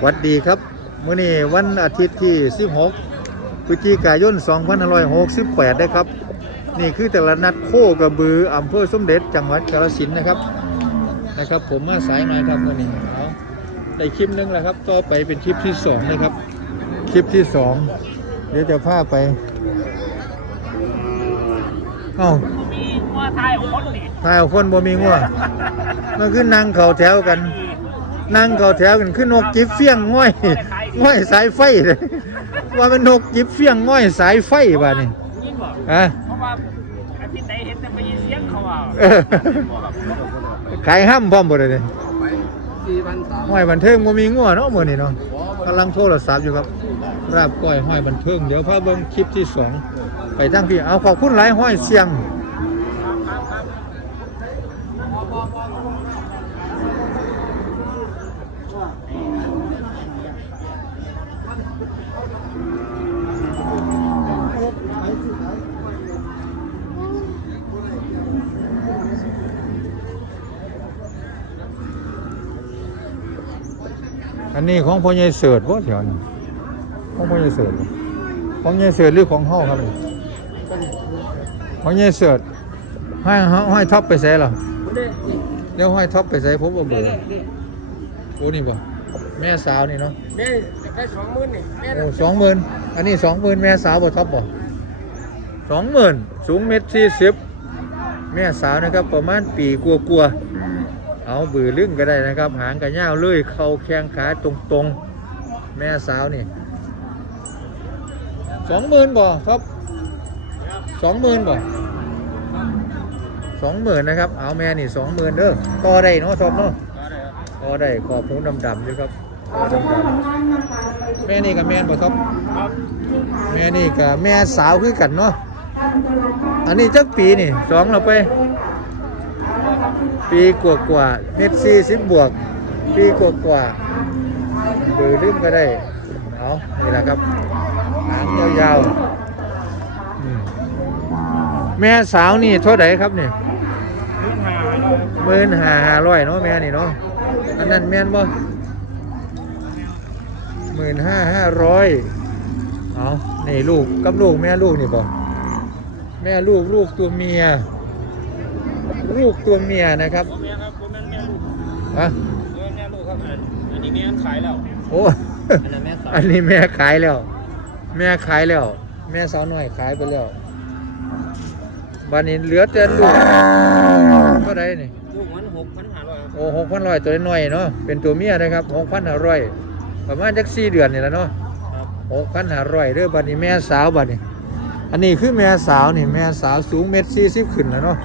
หวัดดีครับมื้อนี้วันอาทิตย์ที่ 16พฤศจิกายน2568 นะครับ นี่คือตลาดนัดโคกระบืออำเภอสมเด็จจังหวัดกาฬสินธุ์นะครับนะครับ ผมมาสายหน่อยครับมื้อนี้เอาได้คลิปหนึงแล้วครับต่อไปเป็นคลิปที่สองนะครับ คลิปที่สองเดี๋ยวจะพาไปเอ้ามีว่าไทยของคนนี่ถ้าเอาคนบ่มีง่วงมันคือนั่งเข่าแถวกัน นั่งเข่าแถวกันคือนกจิบเฟี้ยงง่อยง่อยสายไฟเลยว่าเป็นนกจิบเฟี้ยงง่อยสายไฟบ้านี่ยิ่งบอกอะเพราะว่าอาทิตย์ไหนเห็นแต่ไปยินเสียงเขาอะเออขายห้ำพร้อมบ่เลยเนี่ยห้อยบันเทิงบ่มีง่วเนาะมื้อนี้เนาะกำลังโทรศัพท์อยู่ครับ ราบก้อยห้อยบันเทิง เดี๋ยวพาเบิ่งคลิปที่สองไปทั้งพี่เอาขอบคุณหลายห้อยเสียง อันนี้ของพ่อใหญ่เสิร์ชบ่แถวนี้ของพ่อใหญ่เสิร์ชบ่ของใหญ่เสิร์ชหรือของเฮาครับนี่ของใหญ่เสิร์ชให้ให้ท็อปไปใส่เหรอเดี๋ยวให้ท็อปไปใส่ผมบ่เบื่อโอ้นี่บ่แม่สาวนี่เนาะแม่ได้สองหมื่นนี่แม่โอ้สองหมื่นอันนี้สองหมื่นแม่สาวบ่ท็อปบ่สองหมื่นสูงเมตรสี่สิบแม่สาวนะครับประมาณปีกลัวๆ เอาบือลึงก็ได้นะครับ หางกระยาวเลื่อยเข่าแข้งขาตรงๆ แม่สาวนี่สองหมื่นบ่ท็อปสองหมื่นบ่สองหมื่นนะครับ เอาแม่นี่สองหมื่นเด้อต่อได้เนาะท็อปเนาะต่อได้ขอบหูดำๆด้วยครับดำๆแม่นี่กับแม่นบ่ท็อปแม่นี่กับแม่สาวคือกันเนาะอันนี้จักปีนี่สองเราไป ปีกว่ากว่าเม็ดสี่สิบบวก ปีกว่ากว่าดูลืมก็ได้เอานี่แหละครับหางยาวๆแม่สาวนี่เท่าไหร่ครับนี่พื้นหมื่นห้าห้าร้อยเนาะแม่นี่เนาะอันนั้นแม่นบ่หมื่นห้าห้าร้อยเอานี่ลูกกับลูกแม่ลูกนี่บ่แม่ลูกลูกตัวเมีย ลูกตัวเมียนะครับแม่ครับแม่แม่ลูกอะแม่ลูกครับอันนี้แม่ขายแล้วโอ้อันนั้นแม่สาวอันนี้แม่ขายแล้ว แม่ขายแล้ว แม่สาวน้อยขายไปแล้วบัดนี้เหลือแต่ลูกเท่าไรนี่ลูกมันหกพันห้าร้อยโอ้หกพันร้อยตัวน้อยๆเนาะเป็นตัวเมียนะครับหกพันห้าร้อยประมาณจักสี่เดือนนี่แหละเนาะครับหกพันห้าร้อยเด้อบัดนี้แม่สาวบัดนี้อันนี้คือแม่สาวนี่แม่สาวสูงเมตรสี่สิบขึ้นแล้วเนาะ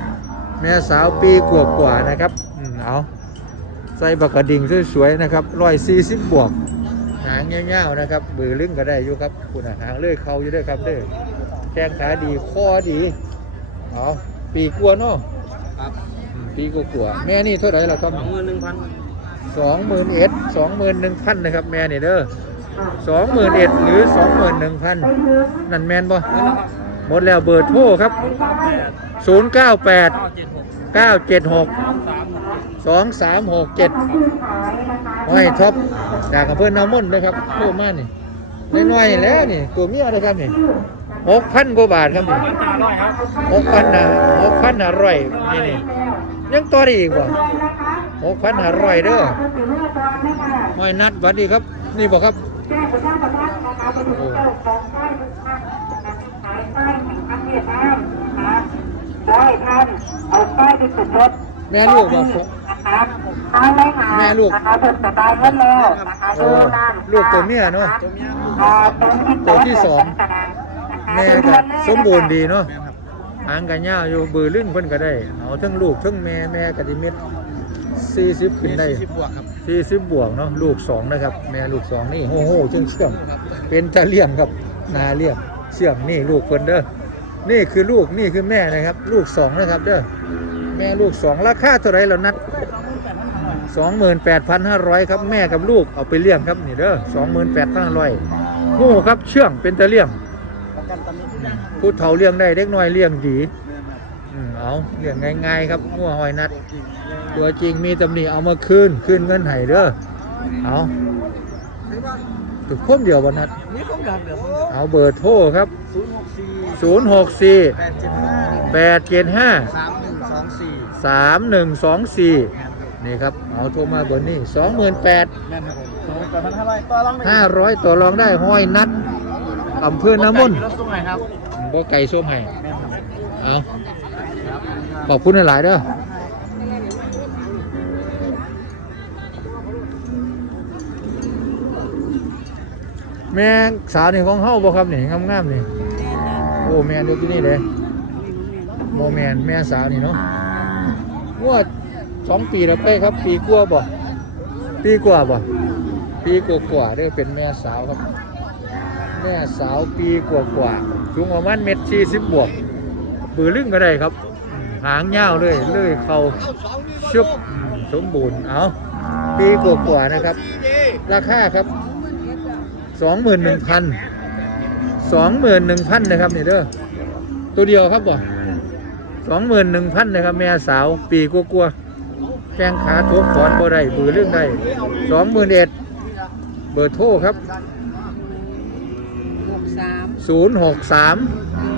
แม่สาวปีกว่าๆนะครับอืมเอาใส่บักกระดิ่งสวยๆนะครับร้อยสี่สิบบวก หางเงี้ยวๆนะครับบือลึงก็ได้อยู่ครับคุณอะหางเลื่อยเขาอยู่เด้วยครับเด้อแข้งขาดีคอดีเอาปีกลัวาเนาะครับอืมปีกลัวาๆแม่นี่เท่าไหร่ล่ะครับ สองหมื่นหนึ่งพันสองหมื่นเอ็ดสองหมื่นหนึ่งพันนะครับแม่นี่เด้อสองหมื่นเอ็ดหรือสองหมื่นหนึ่งพันนั่นแมนบ่ห มดแล้วเบอร์โทรครับศูนย์เก้าแปดเก้าเจ็ดหกสองสามหกเจ็ดห้อยท็อปจากอำเภอนามุ่นนะครับโทรมานี่น้อยๆแล้วนี่ ตัวเมียนะครับนี่หกพันกว่าบาทครับนี่พันห้าหกพันนะหกพันอร่อยนี่นี่ยังต่อได้อีกบ่หกพันอร่อยเด้อห้อยนัดหวัดดีครับ นี่บ่ครับ โอ้ได้ท่านเอาป้ายไปติดรถแม่ลูกบ่นะคะท้ายไม่หาแม่ลูกนะคะเพิ่มสบายเงินแล้วนะคะโอ้ลูกตัวเมียเนาะตัวที่สองแม่ก็สมบูรณ์ดีเนาะแม่ครับหางกันยาวอยู่เบือลึงเพิ่นก็ได้ เอาทั้งลูกทั้งแม่แม่ก็ดิเม็ด40ขึ้นได้สิบบวกครับ40บวกเนาะลูกสองนะครับ แม่ลูกสองนี่โหโหเชื่องเชื่องเป็นตะเลี่ยมครับนาเลี่ยมเชื่องนี่ลูกเพิ่นเด้อ นี่คือลูกนี่คือแม่นะครับ ลูกสองนะครับเด้อแม่ลูกสองราคาเท่าไรเรานัด28,500ครับแม่กับลูกเอาไปเลี้ยงครับนี่เด้อ28,500หูครับเชื่องเป็นตะเลี่ยมประกันตำหนิผู้เฒ่าเลี้ยงได้เด็กน้อยเลี้ยงดีเอาเลี้ยงง่ายๆครับงัวหอยนัด ตัวจริงมีตำหนิเอามาคืนคืนเงินให้เด้อเอา คมเดียววันนัดนี่ผมอยากเดี๋ยวผมเอาเบอร์โทรครับศูนย์หกสี่064แปดเจ็ดห้า875สามหนึ่งสองสี่3124 นี่ครับ เอาโทรมาเบอร์นี้ 28,000แม่นครับผมสองแปดพันห้าร้อยต่อรองได้500 ต่อรองได้ห้อยนัดอำเภอน้ำมนต์รถส่งไหนครับบ่ไก่ส้มให้แม่นครับเอาขอบคุณหลายๆเด้อ แม่สาวนี่ของเฮาบ่ครับนี่งามๆนี่โอ้แม่ดูที่นี่เลยโมแมนแม่สาวนี่เนาะงวดสองปีแล้วไปครับ ปีกว่าบ่ปีกว่าบ่ปีกว่ากว่าๆเด้อเป็นแม่สาวครับ แม่สาวปีกว่ากว่าๆสูงประมาณเม็ดสี่สิบบวกปือลึงก็ได้ครับ หางยาวเลยเลยเขาชุบอืมสมบูรณ์เอาปีกว่ากว่าๆนะครับ ราคาครับ สองหมื่นหนึ่งพันสองหมื่นหนึ่งพันนะครับนี่เด้อตัวเดียวครับบ่สองหมื่นหนึ่งพันนะครับแม่สาวปีกลัวๆแข้งขาทุกขอนบ่ได้บือเรื่องได้สองหมื่นเอ็ดเบอร์โทรครับหกสามศูนย์หกสาม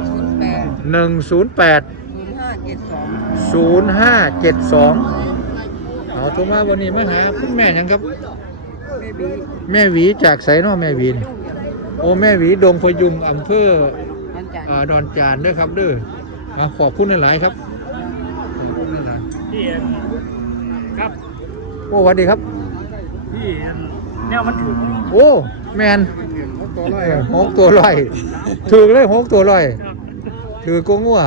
ศูนย์แปดหนึ่งศูนย์แปดศูนย์ห้าเจ็ดสองศูนย์ห้าเจ็ดสองเอาโทรมาวันนี้มาหาคุณแม่หยังครับไม่บี แม่หวีจากไสเนอแม่หวีนี่โอ้แม่หวีดงพยุงอำเภอมันจันทร์อ่าดอนจานเด้อครับเด้ออ่าขอบคุณหลายๆครับขอบคุณหลายพี่ครับๆโอ้สวัสดีครับ พี่แนวมันถูกโอ้แมนเออหกตัวลอยถือเลยหกตัวลอยถือกงงัว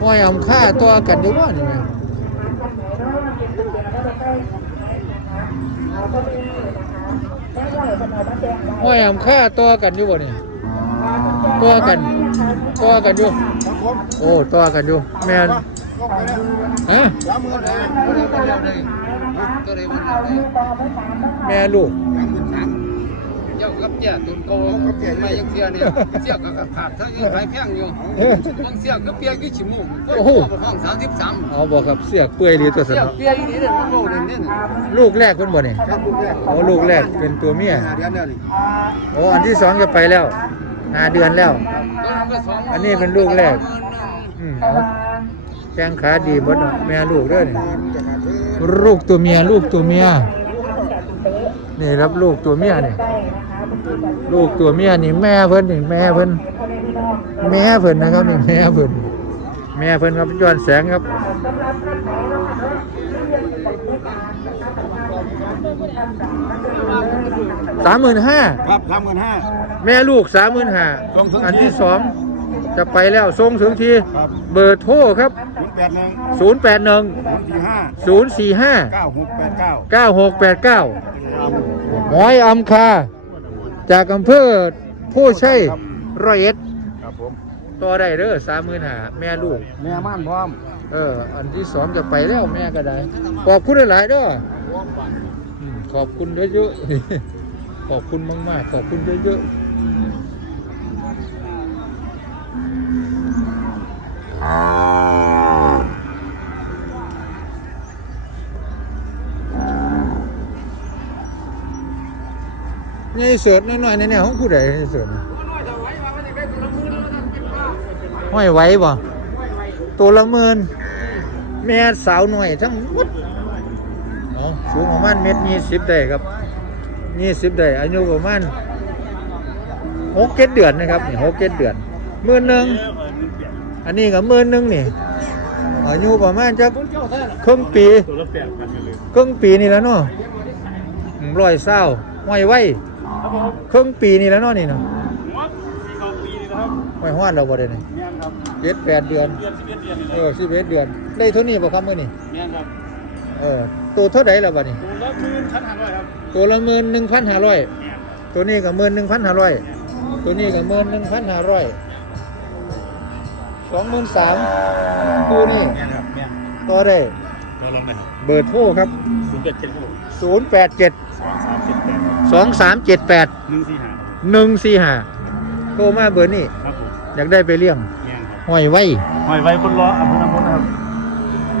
ห้อยอำค่าตัวกันอยู่ว่านี่แม่ ห้อยอำค่าตัวกันอยู่บ่นี่ตัวกัน ตัวกันอยู่โอ้ตัวกันอยู่แมนฮะสามหมื่นห้าตัวเดียวตัวเดียวเลยตัวเดียวตัวเดียวเลยแม่ลูกสามหมื่นสามเจ้ากับเจ้าตุนโกไม่ยังเสียเนี่ยเสียกับขาดทั้งยังขายแพงอยู่เอ้อบางเสียก็เปียกกี่ชิมุมโอ้โหห้องสามสิบสามเอาบอกครับเสียกเปื่อยดีตัวสเสียนอเปียกนี่เด็กมันโง่เลยเนี่ยลูกแรกเพิ่นบ่นี่ครับลูกแรกโอ้ลูกแรกเป็นตัวเมียเดือนเดียวนี่โอ้อันที่สองจะไปแล้วห้าเดือนแล้ว อันนี้เป็นลูกแรกอืมเอาแข้งขาดีหมดเนาะแม่ลูกเด้อนี่ลูกตัวเมียลูกตัวเมียนี่ครับลูกตัวเมียนี่ ลูกตัวเมียนี่แม่เพิ่นนี่แม่เพิ่นแม่เพิ่นนะครับนี่แม่เพิ่นแม่เพิ่นครับย้อนแสงครับสามหมื่นห้าครับสามหมื่นห้าแม่ลูกสามหมื่นห้าส่งถึงที่อันที่สองจะไปแล้วส่งถึงทีครับเบอร์โทรครับศูนย์แปดหนึ่ง081ศูนย์สี่ห้า045เก้าหกแปดเก้า9689หมอยอำคา จากอำเภอผู้ใช่ร้อยเอ็ดครับผมต่อได้เด้อสามหมื่นห้าแม่ลูก แม่ม่านพร้อมเออ อันที่สองจะไปแล้วแม่ก็ได้ ขอบคุณหลายๆเด้ออืมขอบคุณเยอะๆ ขอบคุณมากๆ ขอบคุณเยอะๆ นี่เสิร์ฟน้อยๆในแนวของผู้ใดนี่เสิร์ฟห้อยไว้บ่ตัวละหมื่นแม่สาวหน่อยทั้งหมดเอาสูงประมาณเมตรยี่สิบได้ครับยี่สิบได้อายุประมาณหกเจ็ดเดือนนะครับนี่หกเจ็ดเดือนหมื่นหนึ่งอันนี้ก็หมื่นหนึ่งนี่อายุประมาณจักครึ่งปีครึ่งปีนี่แล้วเนาะร้อยเศร้าห้อยไว้ ครับผมครึ่งปีนี่แล้วเนาะนี่เนาะหัวสี่สองปีนี่นะครับห้อยห้อนเราบ่ได้นี่แม่นครับเจ็ดแปดเดือน เดือนสิบเอ็ดเดือนนี่เออสิบเอ็ดเดือน ได้เท่านี้บ่ครับมื้อนี้แม่นครับเออตัวเท่าใดล่ะบัดนี้ ตัวละหมื่นชั้นห้าร้อยครับตัวละหมื่นหนึ่งพันห้าร้อยแม่นตัวนี้ก็หมื่นหนึ่งพันห้าร้อยตัวนี้ก็หมื่นหนึ่งพันห้าร้อยสองหมื่นสามคู่นี่แม่นครับแม่นต่อได้ตัวลงนะครับเบอร์โทรครับศูนย์เจ็ดเจ็ดหกศูนย์แปดเจ็ดสอง สามเจ็ดแปดสองสามเจ็ดแปดหนึ่งสี่ห้าหนึ่งสี่ห้าโทรมาเบอร์นี้ครับผมอยากได้ไปเลี้ยงแม่นครับห้อยไว้หอยไว้คนรออำเภอน้ำพนนะครับ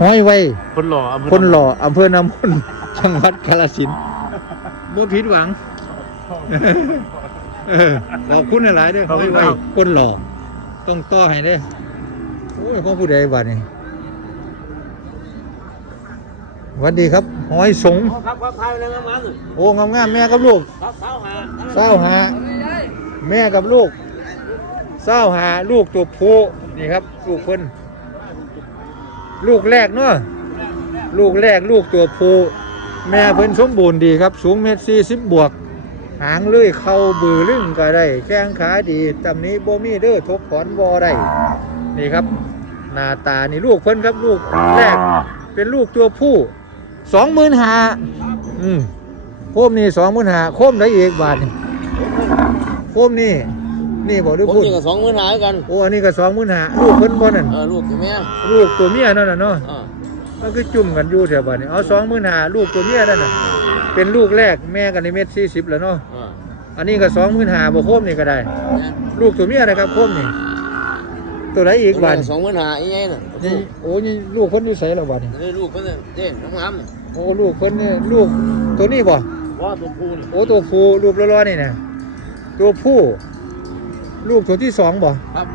ห้อยไว้คนรออำเภอคนหล่ออำเภอน้ำพนจังหวัดกาฬสินธุ์บ่ผิดหวัง เออขอบคุณหลายๆเด้อขอบคุณครับไว้ๆคนหล่อต้องต่อให้เด้อโอ้ยของผู้ใดบัดนี้ส วัสดีครับหอยสงครับครับทายเลยงามๆเลยโอ้งามๆแม่กับลูกครับสาหาเศร้าหาแม่กับลูกเศร้าหาลูกตัวผู้นี่ครับลูกคนลูกแรกเนาะลูกแรกลูกตัวผู้แม่เพิ่นสมบูรณ์ดีครับ สูงเมตรสี่สิบบวก หางเลื่อยเข่าบือลึงก็ได้แข้งขาดีตำนี้โบมีเด้อทบถอนบ่ได้นี่ครับหน้าตานี่ลูกเพิ่นครับลูกแรกเป็นลูกตัวผู้ สองหมื่นหาอืมโคมนี่สองหมื่นหาโคมได้อีกบาทนี่โคมนี่ นี่บอกหรือผมพูด นี่ก็สองหมื่นหากันโอ้ อันนี้ก็สองหมื่นหาลูกเพิ่นบ่นั่น เออลูกกับแม่ลูกตัวเมียนั่นน่ะเนาะ อ่ามันคือจุ่มกันอยู่แถวบ้านนี่เอาสองหมื่นหาลูกตัวเมียนั่นน่ะ เป็นลูกแรกแม่กันในเม็ดสี่สิบแล้วเนาะ อ่าอันนี้ก็สองหมื่นหาบ่โคมนี่ก็ได้ แม่ลูกตัวเมียนะครับโคมนี่ ตัวไหนอีกบาทสองหมื่นหาอีไงน่ะนี่โอ้นี่ลูกเพิ่นอยู่ไสแล้วบาทนี่นี่ลูกเพิ่นน่ะเด่นงามๆนี่โอ้ลูกเพิ่นนี่ลูกตัวนี้บ่ว่าตัวผู้นี่โอ้ตัวผู้รูปร้อนๆนี่นะตัวผู้ลูกตัวที่สองบ่ครับ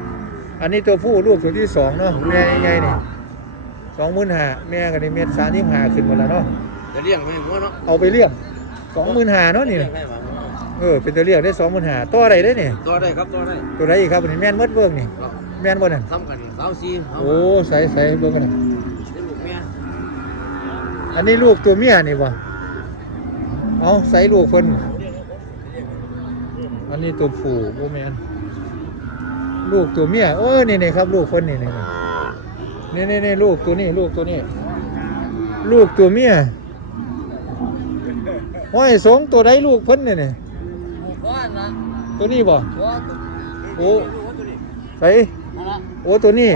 อันนี้ตัวผู้ลูกตัวที่สองเนาะแม่ใหญ่ๆนี่สองหมื่นห้าแม่กันนี่เม็ดสามที่ห้าขึ้นหมดแล้วเนาะจะเลี้ยงให้หัวเนาะเอาไปเลี้ยงสองหมื่นห้าเนาะนี่เลี้ยนะงให้หมาเออเป็นตัวเลี้ยงได้สองหมื่นห้าตัวอะไรได้เนี่ยตัวได้ครับตัวได้ตัวไหนอีกครับอันนี้แม่นเมดเบิ่งนี่ แม่นบ่นั่นทำกันนี่สาวสี่เอาโอ้ใส่ใส่เบิ่งกันนะเป็นลูกแม่อันนี้ลูกตัวเมียนี่บ่เอาใส่ลูกเพิ่นอันนี้ตัวผู้บ่แม่นลูกตัวเมียโอ้ยนี่นี่ครับ ลูกเพิ่นนี่นี่นี่นี่นี่ลูกตัวนี้ลูกตัวนี้ ลูกตัวเมียห้อยสงตัวใดลูกเพิ่นนี่นี่ก้อนนะตัวนี้บ่ตัวโอ้ใส่นั่นละโอ้ตัวนี้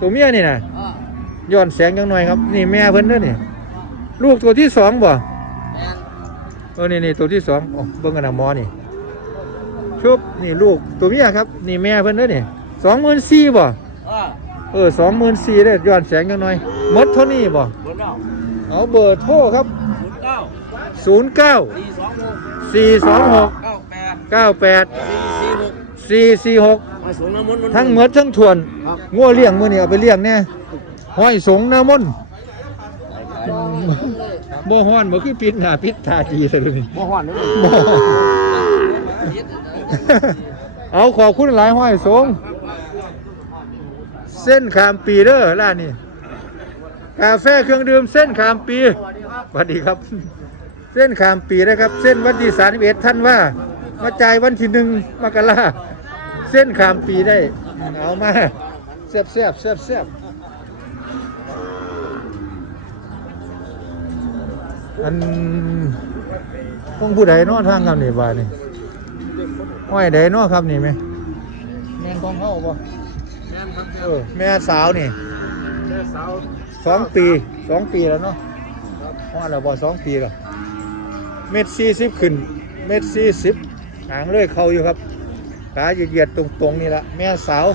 ตัวเมียนี่น่ะอ่าย้อนแสงจังหน่อยครับ นี่แม่เพิ่นเด้อนี่ ลูกตัวที่สองบ่แม่นเออนี่นี่ตัวที่สองอ๋อเบิ่งกันนะหมอนี่ชุบนี่ลูกตัวเมียครับ นี่แม่เพิ่นเด้อนี่สองหมื่นสี่บ่อ่าเออสองหมื่นสี่เด้อย้อนแสงจังหน่อยหมดเท่านี้บ่บนเก้าเอาเบอร์โทรครับศูนย์เก้าศูนย์เก้าสี่สองหกสี่สองหกเก้าแปดเก้าแปดสี่สี่หก สี่สี่หกมาสูงน้ำมันต์มันทั้งหมดทั้งทวนครับงัวเลี้ยงมื้อนี้เอาไปเลี้ยงแน่ห้อยสงน้ำมนต์บ่ฮ้อนบ่คือปิดหน้าปิดตาดีซะเลยบ่หวานเลยบ่เอาขอบคุณหลายห้อยสงเส้นขามปีเด้อร้านนี้กาแฟเครื่องดื่มเส้นขามปีสวัสดีครับ เส้นขามปีนะครับ เส้นวันที่สามเอ็ดท่านว่า มาจ่ายวันที่หนึ่งมกรา เส้นขามปีได้ เอามาแซ่บแซ่บแซ่บแซ่บอันพงผู้ใดนอทางกันนี่บ้านี่ห้อยใดนอครับนี่ไหมแม่นของเขาบ่แม่นครับเออแม่สาวนี่แม่สาวสองปีสองปีแล้วเนาะว่าเราบ่สองปีแล้วเม็ดสี่สิบขึ้น เม็ดสี่สิบหางเลยเขาอยู่ครับ ขาเหยียดๆตรงๆนี่ละแม่สาว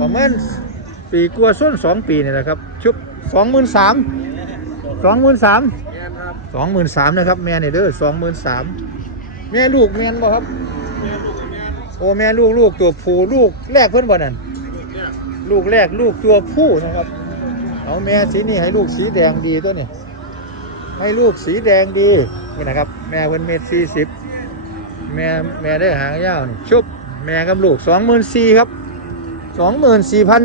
ประมาณปีกลัวาส้นสองปีนี่แหละครับชุบสองหมื่นสามสองหมื่นสามแม่นครับสองหมื่นสามนะครับ แม่นี่เด้อสองหมื่นสามแม่ลูกแม่นบ่ครับโอ้แม่ลูกลูกตัวผู้ลูกแรกเพิ่นบ่นั่นลูกแรกลูกตัวผู้นะครับ เอาแม่สีนี่ให้ลูกสีแดงดีตัวนี้ให้ลูกสีแดงดีนี่นะครับ แม่เพิ่นเม็ดสี่สิบแม่แม่ได้หางยาวนี่ชุบ แม่กับลูกสองหมื่นสี่ครับสองหมื่นสี่พัน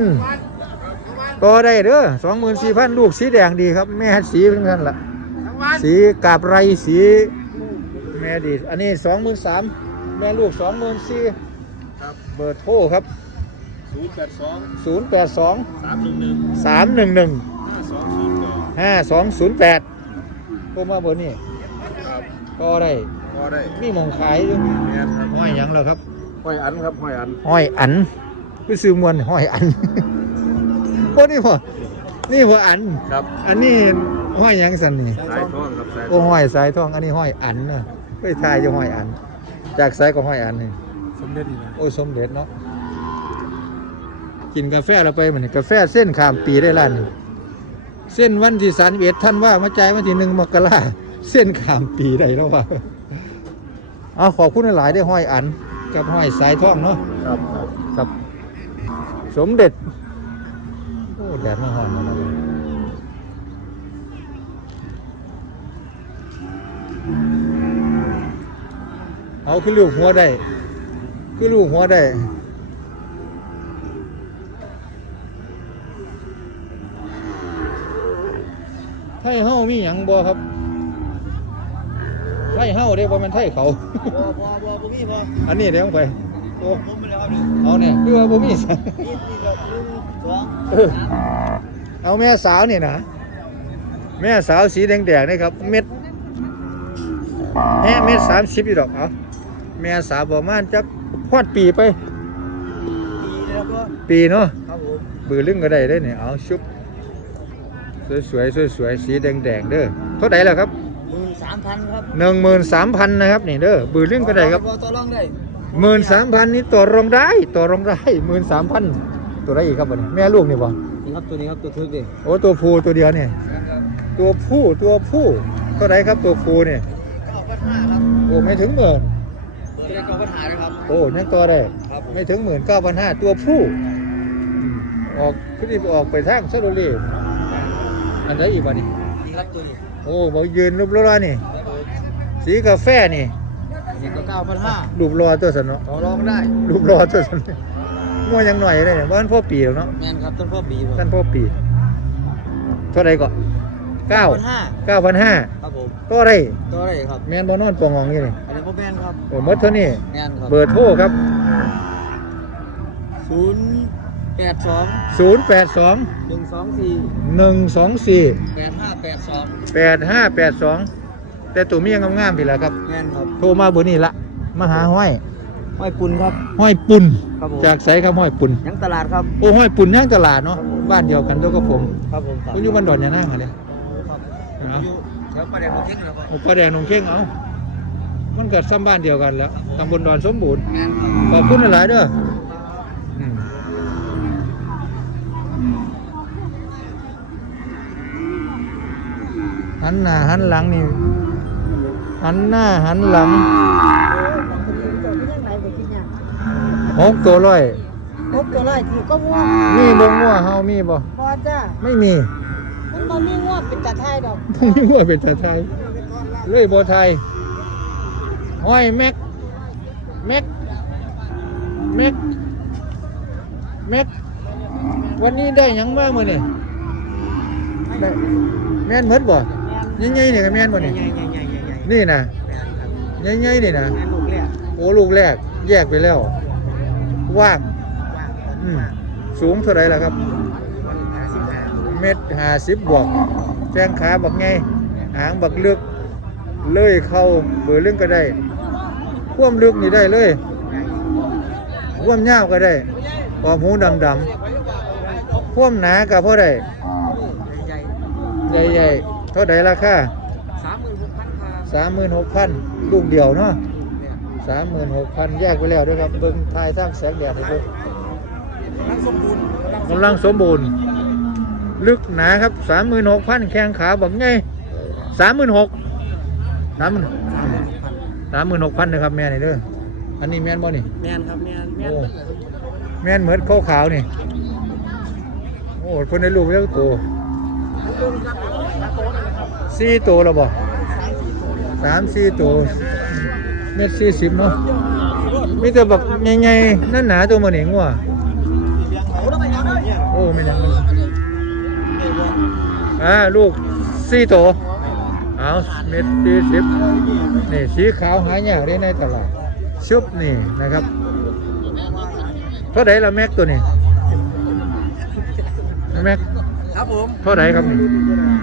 ก็ได้เด้อสองหมื่นสี่พันลูกสีแดงดีครับ แม่สีเป็นกันละสีกาบไรสีแม่ดีอันนี้สองหมื่นสามแม่ลูกสองหมื่นสี่ครับเบอร์โทรครับศูนย์แปดสองศูนย์แปดสองสามหนึ่งหนึ่งสามหนึ่งหนึ่งห้าสองศูนย์แปดห้าสองศูนย์แปดโทรมาเบอร์นี้ครับก็ได้พอได้มีหมองขายอยู่แม่นครับห้อยหยังแล้วครับ ห้อยอันครับห้อยอันห้อยอันคือซื้อมวนห้อยอันพวกนี้พอนี่พออันครับ อันนี้ห้อยหยังสันนี่สายทองครับสายโอ้ห้อยสายทองอันนี้ห้อยอันนะไปทายจะห้อยอัน จากสายก็ห้อยอันนี่สมเด็จนี่นะโอ้ยสมเด็จเนาะกินกาแฟเราไปเหมือนกาแฟเส้นขามปีได้ล้านหนึ่งเส้นวันที่สามเอ็ดท่านว่ามาจ่ายวันที่หนึ่งมกราเส้นขามปีได้แล้วว่ะเอาขอบคุณหลายได้อห้อยอัน กับห้อยสายท่องเนาะครับครับครับ สมเด็จ โอ้แดดมาห้อนแล้วนะเอาคือลูกหัวได้คือลูกหัวได้ไทยเฮามีหยังบ่ครับไทยเฮาเด้บ่แม่นไทยเขา บ่บ่บ่บ่มีบ่อันนี้เดี๋ยวไปโอ้ผมไปแล้วครับนี่เอาเนี่ยคือว่าบ่มีซะนี่นี่ก็หนึ่งสองเออเอาแม่สาวนี่นะแม่สาวสีแดงๆนี่ครับ เม็ดแม่เม็ดสามสิบอยู่ดอกเอาแม่สาวประมาณจักพอดปีไปปีแล้วก็ปีเนาะครับผมบือลึงก็ได้ได้เนี่ยเอาชุบสวยๆสวยๆสีแดงๆเด้อเท่าไหร่ล่ะครับหมื่นสามพันครับหนึ่งหมื่นสามพันนะครับนี่เด้อบือลึงก็ได้ครับต่อรองได้หมื่นสามพันนี่ต่อรองได้ต่อรองได้หมื่นสามพันตัวได้อีกครับบัดนี้แม่ลูกนี่บ่นี่ครับตัวนี้ครับตัวทึกดิโอ้ตัวผู้ตัวเดียวเนี่ยตัวผู้ตัวผู้เท่าไหร่ครับตัวผู้เนี่ยเก้าพันห้าครับโอ้ไม่ถึงหมื่นเปิดได้เก้าพันห้าเลยครับโอ้ยังตัวได้ครับไม่ถึงหมื่นเก้าพันห้าตัวผู้อืมออกขึ้นที่ออกไปทางซาโดเล่อันไหนอีกวะนี่นี่ครับตัวนี้โอ้บอกยืนรูปรอนี่ครับผมสีกาแฟนี่นี่ก็เก้าพันห้ารูปรอตัวสันเนาะต่อรองได้รูปรอตัวสันงัวยังหน่อยเลยเนี่ยว่าท่านพ่อปีแล้วเนาะแมนครับต้นพ่อบีบ่ท่านพ่อปีเท่าไหรก่อนเก้าพันห้าเก้าพันห้าครับผมตัวไรตัวอะไรครับแมนบอนอนปองงองนี่นี่อันนี้พ่อแมนครับโอ้หมดเท่านี้แมนครับเบอร์โทรครับศูนย์ แปดสอง082หนึ่งสองสี่124แปดห้าแปดสอง8582แต่ตัวเมียงามๆพี่ละครับ แมนครับโทรมาเบอร์นี้ละมาหาห้อยห้อยปุนครับ ห้อยปุ่นครับผมจากไสครับห้อยปุ่นยังตลาดครับ โอ้ห้อยปุ่นย่างตลาดเนาะบ้านเดียวกันตัวกับผมครับผมครับคุณอยู่บ้านดอนยานั่งเหรอเนี่ยครับเอาอยู่แถวประเด็นของเทคนิคครับโอ้ป้าแดงหนองเข่งเอามันเกิดซ้ำบ้านเดียวกันแล้วตำบลดอนสมบูรณ์แมนครับขอบคุณหลายๆเด้ออื หันหน้าหันหลังนี่หันหน้าหันหลังหกตัวร้อยพบตัวไรถือก็ง่วงมีบ่งัวเฮามีบ่พอจ้าไม่มีมันบ่มีง่วงเป็นตาไทยดอกต้องมีงัวเป็นตาไทยเลยบ่ไทยห้อยแม็กแม็กแม็กแม็กวันนี้ได้หยังบ้างมื้อนี่ได้แม่นหมดบ่ ใหญ่ๆนี่ก็แม่นบ่นี่ใหญ่ใหญ่ใหญ่ใหญ่ใหญ่นี่นะแมนครับใหญ่ๆนี่นะแมนลูกแรกโอ้ลูกแรก แยกไปแล้ว ว่าง ว่างอืมสูงเท่าไหร่ล่ะครับ วันหาสิบห้าเม็ดห้าสิบบวกแจ้งขาบักไงหางบักลึก เลยเข้าเบอร์ลึงก็ได้พ่วามลึกนี่ได้เลยพ่วามยาวก็ได้ความหูดำดำๆพ่วามหนาก็พอได้ ใหญ่ใหญ่ๆ เท่าใดราคาสามหมื่นหกพันครับสามหมื่นหกพันลูกเดียวเนาะเนี่ยสามหมื่นหกพันแยกไปแล้วด้วยครับเบิ่งทายสร้างแสงแดดให้เบิ่งทั้งสมบูรณ์กำลังสมบูรณ์ ลึกหนาครับสามหมื่นหกพันแข้งขาบักไงสามหมื่นหกสามหมื่นสามหมื่นหกพันนะครับแม่นี่เด้ออันนี้แม่นบ่นี่แมนครับแมนแมนโอ้แม่นเหมือนขาวขาวๆนี่โอ้คนในลูกเลี้ยงตัว สี่ตัวแล้วบ่สามสี่ตัวเม็ดสี่สิบเนาะมีแต่แบบใหญ่ๆนั่นหนาตัวมันเองว่ะโอ้ไม่ยังอ่าลูกสี่ตัวเอาเม็ดสี่สิบนี่สีขาวหายากได้ในตลาดชุบนี่นะครับเท่าไหร่ละแม็กตัวนี้แม็ก ครับผมเท่าไหร่ครับนี่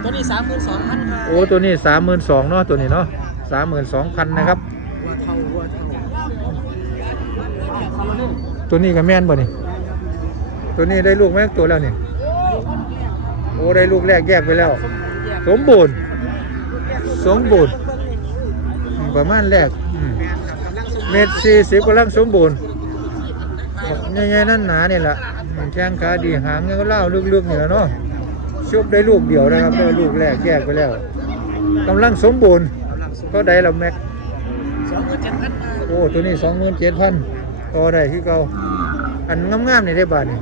ตัวนี้สามหมื่นสองพันครับโอ้ตัวนี้สามหมื่นสองเนาะตัวนี้เนาะสามหมื่นสองพันนะครับวัวเท่าวัวเท่าตัวนี้ก็แม่นบ่นี่ตัวนี้ได้ลูกแม็กตัวแล้วนี่โอ้ได้ลูกแรกแยกไปแล้ว สมบูรณ์ สมบูรณ์อืมประมาณแรกอืมเมตรสี่สิบกำลังสมบูรณ์ง่ายๆนั่นหนาเนี่ยละอืมแข้งขาดีหางยังก็เล่าลึกๆเนี่ยเนาะ ชุบได้ลูกเดียวนะครับได้ลูกแรกแยกไปแล้วกำลังสมบูรณ์กำลังสูงก็ได้แล้วแม็กสองหมื่นเจ็ดพันบาทโอ้ตัวนี้สองหมื่นเจ็ดพันก็ได้คือเก่าอันงามๆนี่ได้บาทนี่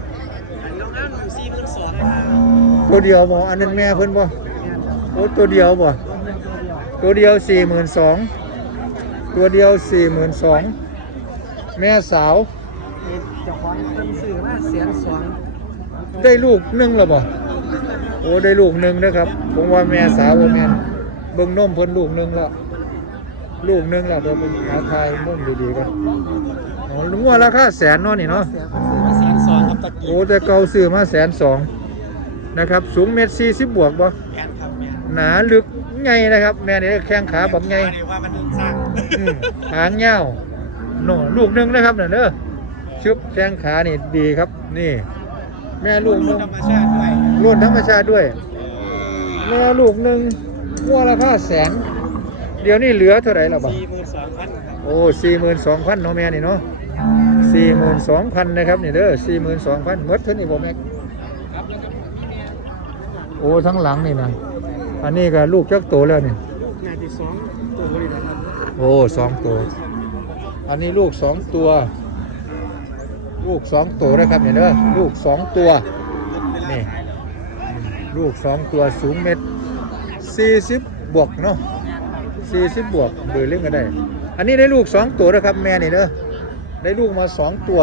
อันน้องน้ำสี่หมื่นสองตัวเดียวบ่อันนั้นแม่เพิ่นบ่โอ้ตัวเดียวบ่ตัวเดียวสี่หมื่นสองตัวเดียวสี่หมื่นสองแม่สาวเจ้าของเพิ่นซื้อมาแสนสองได้ลูกหนึ่งแล้วบ่ โอ้ได้ลูกหนึ่งนะครับ ผมว่าแม่สาวบ่แม่นเบิ่งนมเพิ่นลูกหนึ่งแล้วลูกหนึ่งแล้วเดี๋ยวผมหาทายนมดีๆกันอ๋อลุงว่าราคาแสนเนาะนี่เนาะเสียเพิ่นซื้อมาแสนสองครับตะกี้โอ้แต่เก่าซื้อมาแสนสองนะครับ สูงเมตรสี่สิบบวกบ่แม่นครับแม่นหนาลึกไงนะครับ แม่นี่แข้งขาบักไงเดี๋ยวว่ามันสร้างอืมหางยาวโน่ลูกหนึ่งนะครับน่ะเด้อชึบแข้งขานี่ดีครับ นี่ แม่ลูกรุ่นธรรมชาติด้วย ล้วนธรรมชาติด้วยแม่ลูกหนึ่งวัวราคาแสนเดี๋ยวนี้เหลือเท่าไหร่แล้วบ่สี่หมื่นสองพันครับโอ้สี่หมื่นสองพันเนาะแม่นี่เนาะสี่หมื่นสองพันนะครับนี่เด้อสี่หมื่นสองพันมดเท่านี้บ่แม่ครับแล้วก็มีเนี่ยโอ้ทั้งหลังนี่นะอันนี้ก็ลูกจักโตแล้วนี่ลูกงานที่สองตัวบริษัทครับโอ้สองตัว อันนี้ลูกสองตัว ลูกสองตัวนะครับเนี่ยเด้อลูกสองตัวนี่ ลูกสองตัวสูงเมตรสี่สิบบวกเนาะสี่สิบบวกเบอร์เล่นก็ได้ อันนี้ได้ลูกสองตัวนะครับแม่นี่เด้อได้ลูกมาสองตัว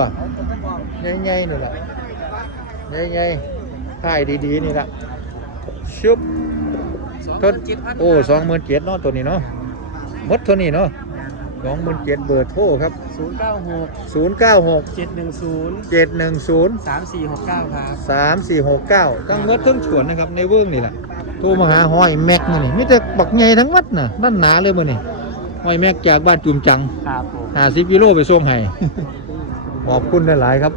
ใหญ่ๆนี่แหละใหญ่ๆถ่ายดีๆนี่แหละชุบสองหต้นมื่นเจ็ดโอ้สองหมื่นเจ็ดเนาะตัวนี้เนาะมดเท่านี้เนาะ สองหมื่นเจ็ดเบอร์โทรครับ ศูนย์เก้าหกศูนย์เก้าหกเจ็ดหนึ่งศูนย์เจ็ดหนึ่งศูนย์สามสี่หกเก้าครับสามสี่หกเก้าตั้งหมดทั้งสวนนะครับในเวิ้งนี่แหละโทรมาหาหอยแม็กนี่นี่มีแต่บักใหญ่ทั้งวัดน่ะนั่นหนาเลยมื้อนี่หอยแม็กจากบ้านจุมจังครับผมห้าสิบกิโลไปส่งให้ ขอบคุณหลายๆครับ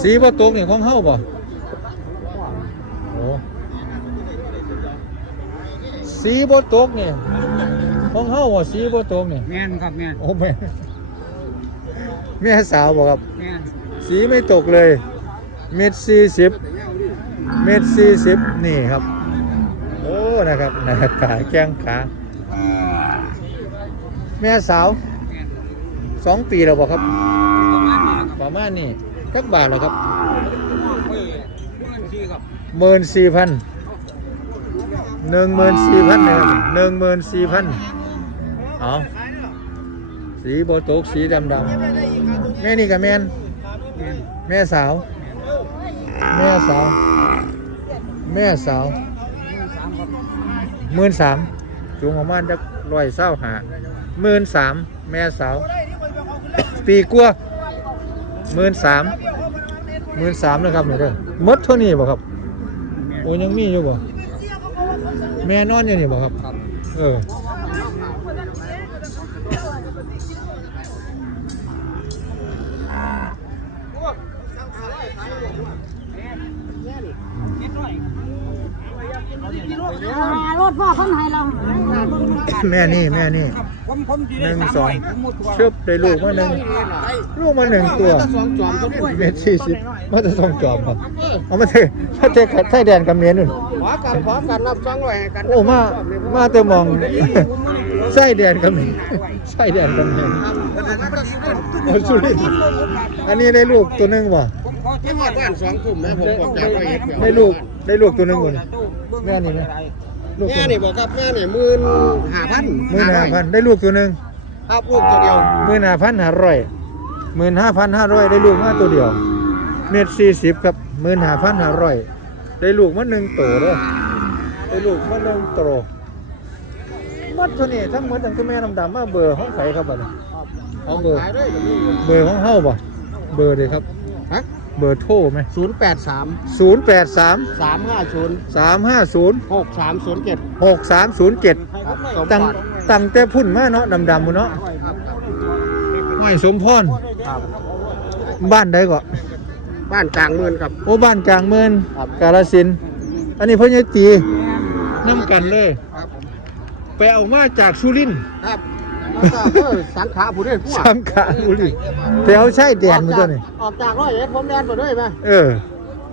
สีบ่ตกนี่ของเฮาบ่โอ้ สีบ่ตกนี่ของเฮาบ่สีบ่ตกนี่แม่นครับแม่นโอ้แม่แม่สาวบ่ครับ แม่นสีไม่ตกเลยเม็ดสี่สิบเม็ดสี่สิบนี่ครับ โอ้นะครับหน้าตาแข้งขาแม่สาวสองปีแล้วบ่ครับ ประมาณนี้ครับประมาณนี้จักบาทแล้วครับเฮ้ยเงินที่ครับ หมื่นสี่พัน หนึ่งหมื่นสี่พันหนึ่งหนึ่งหมื่นสี่พันเอาสีโบตกสีดำดำๆแม่นี่กับแม่นแม่นแม่สาว แม่สาว แม่สาวหมื่นสามจูงประมาณจะร้อยเศร้าหาหมื่นสามแม่สาว ปีกลัวหมื่นสามหมื่นสามนะครับนี่เด้อมดเท่านี้บ่ครับโอ้ยังมีอยู่บ่ แม่นอนอยู่นี่บ่ครับเออ รถพ่อคนไทยเรา แม่นี่แม่นี่ผมผมที่หได้นึ่งสามสอร้องยผมหมดตัว ชึบได้ลูกมาหนึ่งลูกมาหนึ่งตัว สองจอมก็ด้วยเมตรสี่สิบมาจะส่งจอบครับเอามาเทมาเทขัดไส้แดนกับเมียนุ่นขอกันขอกันรับสองร้อยให้กันโอ้มามาแต่มอง ไส้แดนกับเมียไส้แดนกับเมียโอ้สุรินทร์อันนี้ได้ลูกตัวหนึงบ่ผมขอที่หอดบ้านสองกลุ่มนะผมบอกจากร้อยเอ็ดเดียวได้ลูกได้ลูกตัวหนึงบ่นี่แม่นี่นะ ลูกตัแม่วนี่บอกครับแม่นี่หมื่นห้าพันหมื่นห้าพันได้ลูกตัวหนึงครับลูกตัวเดียวหมื่นห้าพันห้าร้อยหมื่นห้าพันห้าร้อยได้ลูกมาตัวเดียว เมตรสี่สิบครับหมื่นห้าพันห้าร้อยได้ลูกมาหนึ่งโตเด้อได้ลูกมาหนึ่งโตหมัดเท่านี้ทั้งหมดทั้งตัวแม่ดำๆมาเบอร์ของใครครับบัดนี้ เอาเบอร์ ขายด้วยเบอร์ของเฮาบ่เบอร์เลยครับฮะเบอร์โทรไหมศูนย์แปดสามศูนย์แปดสามสามห้าศูนย์สามห้าศูนย์หกสามศูนย์เจ็ดหกสามศูนย์เจ็ดครับสมตั้งบัติตั้งแต่พุ่นมาเนาะดำๆหมดเนาะครับไม่สมพรครับบ้านใดก็บ้านกลางเมืองครับ โอ้บ้านกลางเมืองครับกาลสินธุ์อันนี้เพ่อใหญ่ตีน้ำกันเลยครับผมไปเอามาจากสุรินทร์ครับแล้วก็เออ สังขาผู้ได้ผู้สามขาบุรีไปเอาใช่แดนมาตัวนี่ออกจากร้อยเอ็ดผมแดนไปด้วยไหมเออ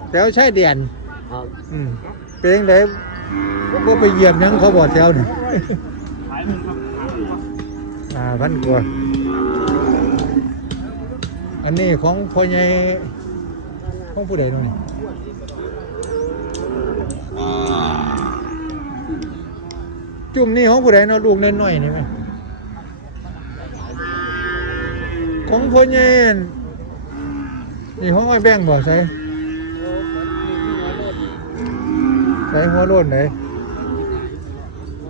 แถวชายแดนครับอืมเป็นจังไดก็ไปเยี่ยมหยังเขาบอกแถวนี่อ่าพันกว่าอันนี้ของพ่อใหญ่ของผู้ใดเนาะนี่จุ่มนี่ของผู้ใดเนาะลูกน้อยๆนี่ไหม ของพ่อใหญ่อันนี่ของไอ้แบงค์บ่ใส่ใส่หัวโล้นไหน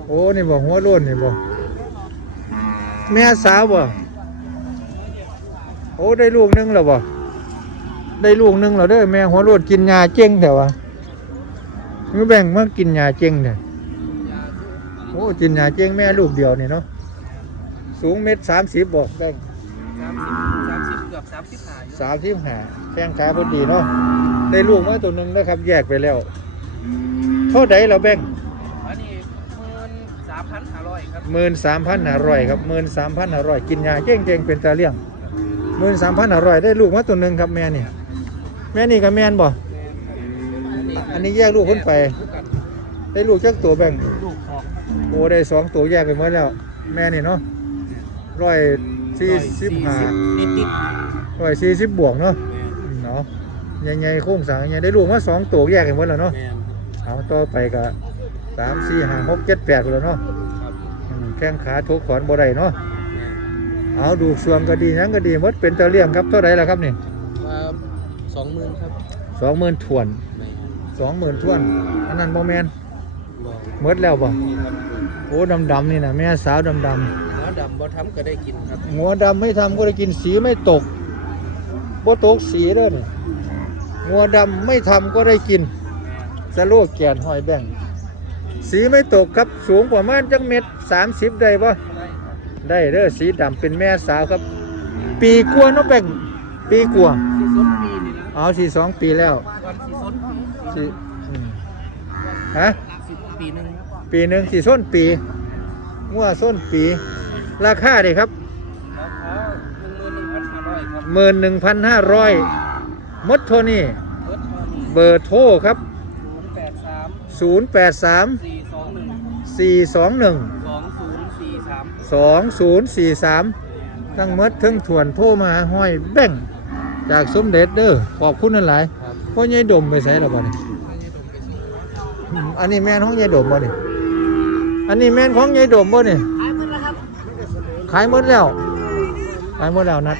โอ้นี่บ่หัวโล้นนี่บ่แม่สาวบ่โอ้ได้ลูกหนึงแล้วบ่ได้ลูกหนึงแล้วเด้อแม่หัวโล้นกินยาเจ๊งแต่ว่ามือแบ่งมากินยาเจ๊งเนี่ยโอ้กินยาเจ๊งแม่ลูกเดียวนี่เนาะสูงเมตรสามสิบบ่แบ่งามสิบสามสิบเกือบสามสิบห้าอยู่สามสิบห้าแข้งขาพอดีเนาะได้ลูกมาตัวหนึ่งนะครับ แยกไปแล้ว เท่าใดเราแบ่งอันนี้หมื่นสามพันห้าร้อยครับหมื่นสามพันห้าร้อยครับหมื่นสามพันห้าร้อยกินยาเก่งเก่งๆเป็นตาเลี้ยงหมื่นสามพันห้าร้อยได้ลูกมาตัวหนึ่งครับแม่นี่แม่นี่กับแม่นบ่อันนี้แยกลูกคนไป ได้ลูกจักตัวแบ่งลูกของโอ้ได้สองตัวแยกไปหมดแล้ว แม่นี่เนาะร้อย สี่สิบห้านิดนิดร้อยสี่สิบบวกเนาะอืมเนาะใหญ่ๆโค้งสร้างใหญ่ได้ลูกมาสองตัวแยกกันหมดแล้วเนาะแมนเอาต่อไปก็สามสี่ห้าหกเจ็ดแปดแล้วเนาะครับอืมแข้งขาทุกขอนบ่ได้เนาะแมนเอาดูสวมก็ดีหยังก็ดีหมดเป็นตะเลี่ยงครับเท่าไหรล่ะครับนี่ว่าสองหมื่นครับสองหมื่นทวนแมนสองหมื่นทวนอันนั้นบ่แมนบอกหมดแล้วบ่นี่ครับโอ้ดำดำๆนี่นะแม่สาวดำดหัว ดำบ่ทำก็ได้กินครับำหัวดำไม่ทำก็ได้กินสีไม่ตกบ่ตกสีเด้อนี่หัวดำไม่ทำก็ได้กินสะโลกแกนหอยแบ่งสีไม่ตกครับสูงประมาณจังเม็ดสามสิบได้ปะได้ครับได้เด้อสีดำเป็นแม่สาวครับ ปีกลัวาเนาะแบ่งปีกลัวาสีส้นปีนี่นะเอาสี่สองปีแล้ววันสีส้นสี่อืมฮะสิบปีหนึ่งปีหนึ่งสี่ส้นปีงัวส้นปี ราคาเด้ครับแล้วขอหนึ่งหมื่นหนึ่งพันห้าร้อยครับหมื่นหนึ่งพันห้าร้อยมดโทนี่เบิร์ดทอนี่เบอร์โทรครับศูนย์แปดสาม0 8 3สี่สองหนึ่ง4 2 1สองศูนย์สี่สาม2 0 4 3ทั้งหมดทั้งถ่วนโทรมาหาห้อยแบ่งค์จากสมเด็จเด้อขอบคุณนั่นหลายครับพ่อใหญ่ดมไปใส่แล้วบ่นี่ให้ยายดมไปส่งอืมอันนี้แม่นของยายดมบ่นี่อันนี้แม่นของยายดมบ่นี่หายหมดแล้วครับ ขายหมดแล้ว ขายหมดแล้วนัด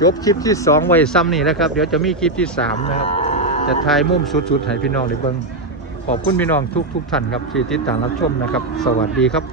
จบคลิปที่สองไว้ซ้ำนี่นะครับ เดี๋ยวจะมีคลิปที่สามนะครับ จะถ่ายมุมสุดๆให้พี่น้องได้เบิ่งขอบคุณพี่น้องทุกๆท่านครับที่ติดตามรับชมนะครับ สวัสดีครับ